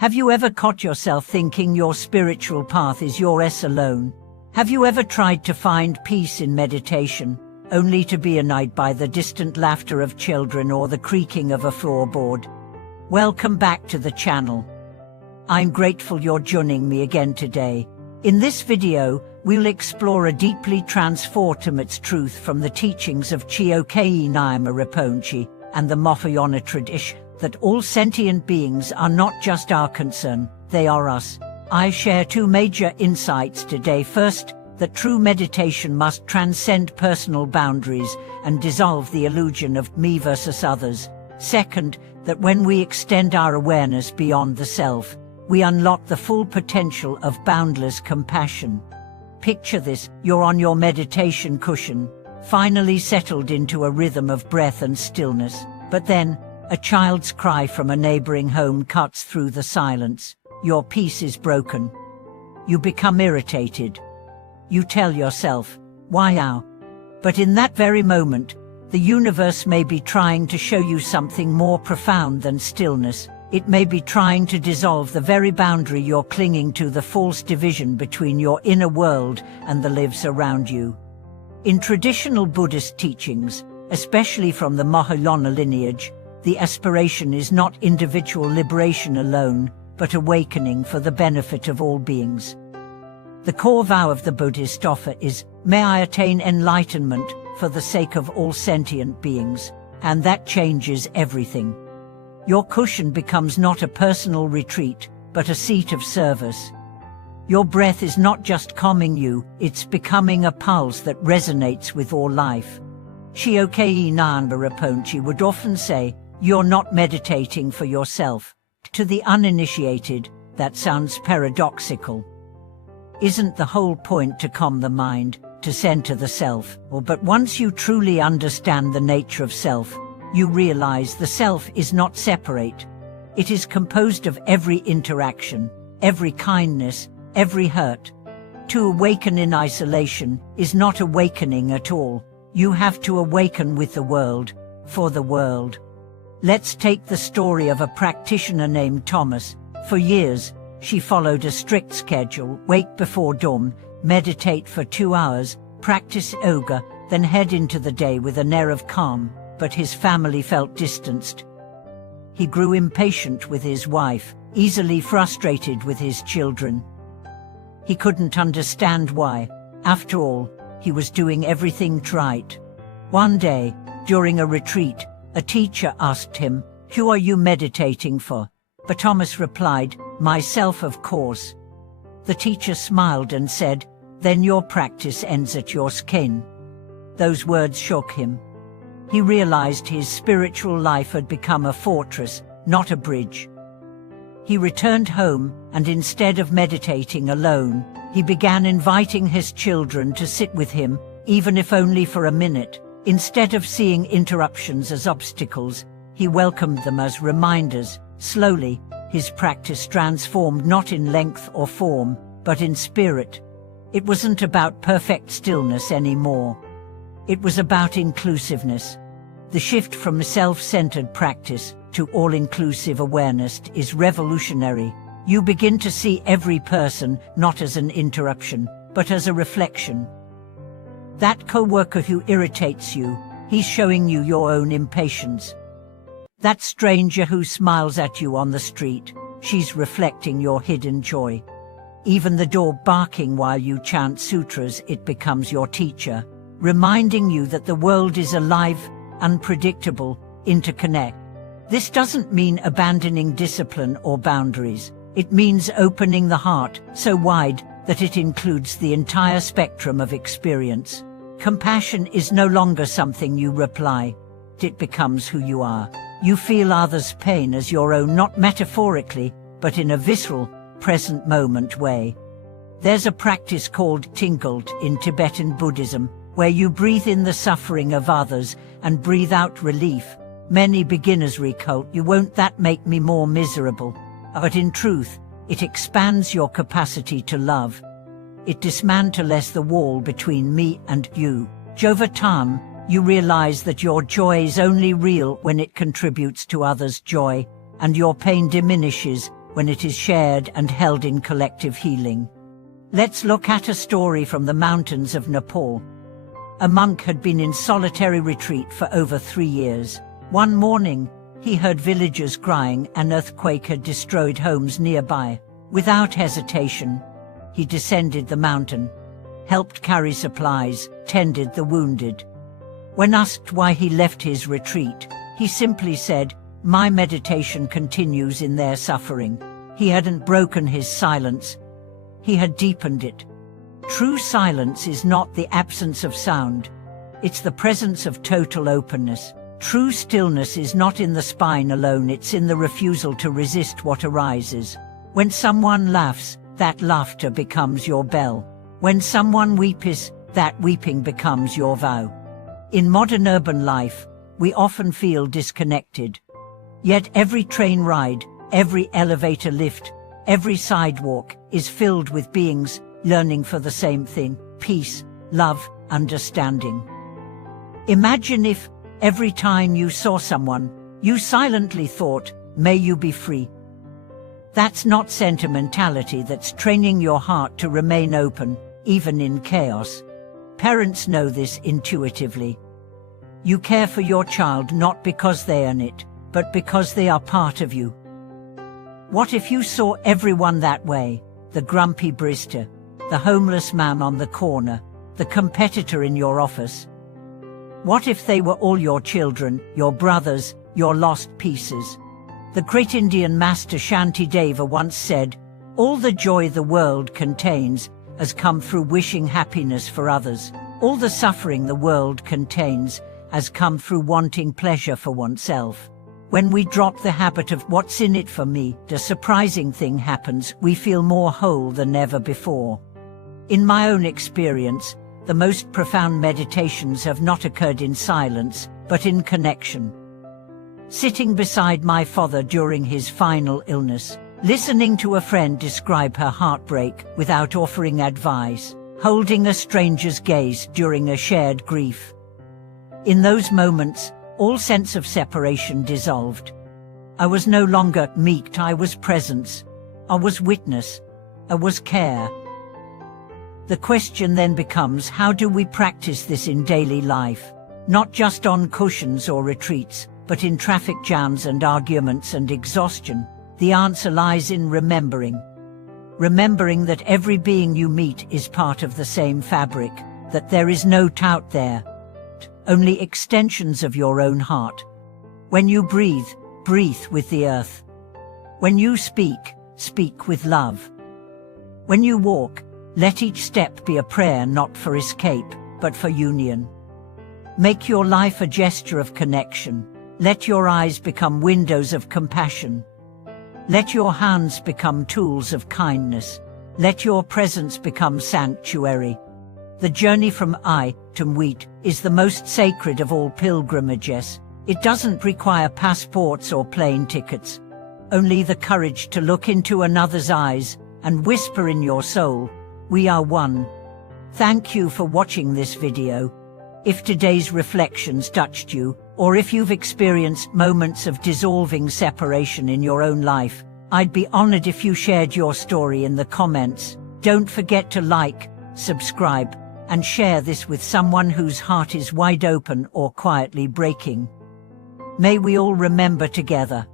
Have you ever caught yourself thinking your spiritual path is yours alone? Have you ever tried to find peace in meditation, only to be annoyed by the distant laughter of children or the creaking of a floorboard? Welcome back to the channel. I'm grateful you're joining me again today. In this video, we'll explore a deeply transformative truth from the teachings of Qigong and the Mahayana tradition, that all sentient beings are not just our concern, they are us. I share two major insights today. First, that true meditation must transcend personal boundaries and dissolve the illusion of me versus others. Second, that when we extend our awareness beyond the self, we unlock the full potential of boundless compassion. Picture this: you're on your meditation cushion, finally settled into a rhythm of breath and stillness, but then, a child's cry from a neighboring home cuts through the silence. Your peace is broken. You become irritated. You tell yourself, "Why now?" But in that very moment, the universe may be trying to show you something more profound than stillness. It may be trying to dissolve the very boundary you're clinging to, the false division between your inner world and the lives around you. In traditional Buddhist teachings, especially from the Mahayana lineage, the aspiration is not individual liberation alone, but awakening for the benefit of all beings. The core vow of the Buddhist offer is, "May I attain enlightenment for the sake of all sentient beings," and that changes everything. Your cushion becomes not a personal retreat, but a seat of service. Your breath is not just calming you, it's becoming a pulse that resonates with all life. Shurangamamantra would often say, "You're not meditating for yourself." To the uninitiated, that sounds paradoxical. Isn't the whole point to calm the mind, to center the self? But once you truly understand the nature of self, you realize the self is not separate. It is composed of every interaction, every kindness, every hurt. To awaken in isolation is not awakening at all. You have to awaken with the world, for the world. Let's take the story of a practitioner named Thomas. For years, she followed a strict schedule: wake before dawn, meditate for 2 hours, practice yoga, then head into the day with an air of calm. But his family felt distanced. He grew impatient with his wife, easily frustrated with his children. He couldn't understand why. After all, he was doing everything right. One day, during a retreat, a teacher asked him, "Who are you meditating for?" But Thomas replied, "Myself, of course." The teacher smiled and said, "Then your practice ends at your skin." Those words shook him. He realized his spiritual life had become a fortress, not a bridge. He returned home, and instead of meditating alone, he began inviting his children to sit with him, even if only for a minute. Instead of seeing interruptions as obstacles, he welcomed them as reminders. Slowly, his practice transformed, not in length or form, but in spirit. It wasn't about perfect stillness anymore. It was about inclusiveness. The shift from self-centered practice to all-inclusive awareness is revolutionary. You begin to see every person not as an interruption, but as a reflection. That coworker who irritates you, he's showing you your own impatience. That stranger who smiles at you on the street, she's reflecting your hidden joy. Even the dog barking while you chant sutras, it becomes your teacher, reminding you that the world is alive, unpredictable, interconnected. This doesn't mean abandoning discipline or boundaries. It means opening the heart so wide that it includes the entire spectrum of experience. Compassion is no longer something you reply. It becomes who you are. You feel others' pain as your own, not metaphorically, but in a visceral, present moment way. There's a practice called Qigong in Tibetan Buddhism, where you breathe in the suffering of others and breathe out relief. Many beginners recall, "You won't that make me more miserable?" But in truth, it expands your capacity to love. It dismantles the wall between me and you. Over time, you realize that your joy is only real when it contributes to others' joy, and your pain diminishes when it is shared and held in collective healing. Let's look at a story from the mountains of Nepal. A monk had been in solitary retreat for over 3 years. One morning, he heard villagers crying. An earthquake had destroyed homes nearby. Without hesitation, he descended the mountain, helped carry supplies, tended the wounded. When asked why he left his retreat, he simply said, "My meditation continues in their suffering." He hadn't broken his silence, he had deepened it. True silence is not the absence of sound, it's the presence of total openness. True stillness is not in the spine alone, it's in the refusal to resist what arises. When someone laughs, that laughter becomes your bell. When someone weeps, that weeping becomes your vow. In modern urban life, we often feel disconnected. Yet every train ride, every elevator lift, every sidewalk is filled with beings learning for the same thing: peace, love, understanding. Imagine if, every time you saw someone, you silently thought, "May you be free." That's not sentimentality, that's training your heart to remain open, even in chaos. Parents know this intuitively. You care for your child not because they earn it, but because they are part of you. What if you saw everyone that way? The grumpy barista, the homeless man on the corner, the competitor in your office. What if they were all your children, your brothers, your lost pieces? The great Indian master Shantideva once said, "All the joy the world contains has come through wishing happiness for others. All the suffering the world contains has come through wanting pleasure for oneself." When we drop the habit of "what's in it for me," the surprising thing happens: we feel more whole than ever before. In my own experience, the most profound meditations have not occurred in silence, but in connection. Sitting beside my father during his final illness, listening to a friend describe her heartbreak without offering advice, holding a stranger's gaze during a shared grief. In those moments, all sense of separation dissolved. I was no longer meek, I was presence, I was witness, I was care. The question then becomes, how do we practice this in daily life? Not just on cushions or retreats, but in traffic jams and arguments and exhaustion. The answer lies in remembering. Remembering that every being you meet is part of the same fabric, that there is no tout there, only extensions of your own heart. When you breathe, breathe with the earth. When you speak, speak with love. When you walk, let each step be a prayer not for escape, but for union. Make your life a gesture of connection. Let your eyes become windows of compassion. Let your hands become tools of kindness. Let your presence become sanctuary. The journey from I to Mwit is the most sacred of all pilgrimages. It doesn't require passports or plane tickets, only the courage to look into another's eyes and whisper in your soul, "We are one." Thank you for watching this video. If today's reflections touched you, or if you've experienced moments of dissolving separation in your own life, I'd be honored if you shared your story in the comments. Don't forget to like, subscribe, and share this with someone whose heart is wide open or quietly breaking. May we all remember together,